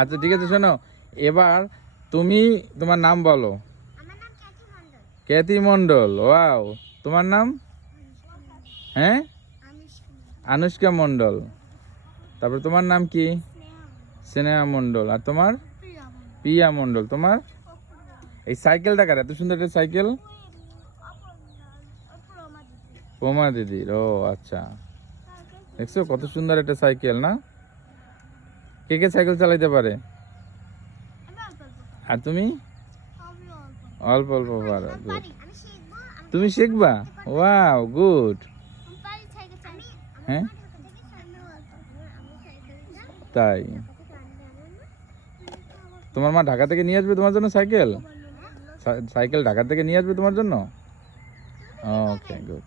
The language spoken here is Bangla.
আচ্ছা ঠিক আছে, শোনো এবার তুমি তোমার নাম বলো। আমার নাম ক্যাথি মণ্ডল। ক্যাথি মণ্ডল, ওয়াও। তোমার নাম? হ্যাঁ, আনুষ্কা মণ্ডল। তারপর তোমার নাম কি? স্নেহা মণ্ডল। আর তোমার? প্রিয়া মণ্ডল। তোমার? এই সাইকেলটা কার, এত সুন্দর একটা সাইকেল? পোমা দিদির। ও আচ্ছা, দেখছো কত সুন্দর একটা সাইকেল না? কে কে সাইকেল চালাইতে পারে? আর তুমি? অল্প অল্প পারো। গুড। তুমি শিখবা? Wow, good. হ্যাঁ, তাই? তোমার মা ঢাকা থেকে নিয়ে আসবে তোমার জন্য সাইকেল? সাইকেল ঢাকা থেকে নিয়ে আসবে তোমার জন্য? ওকে, গুড।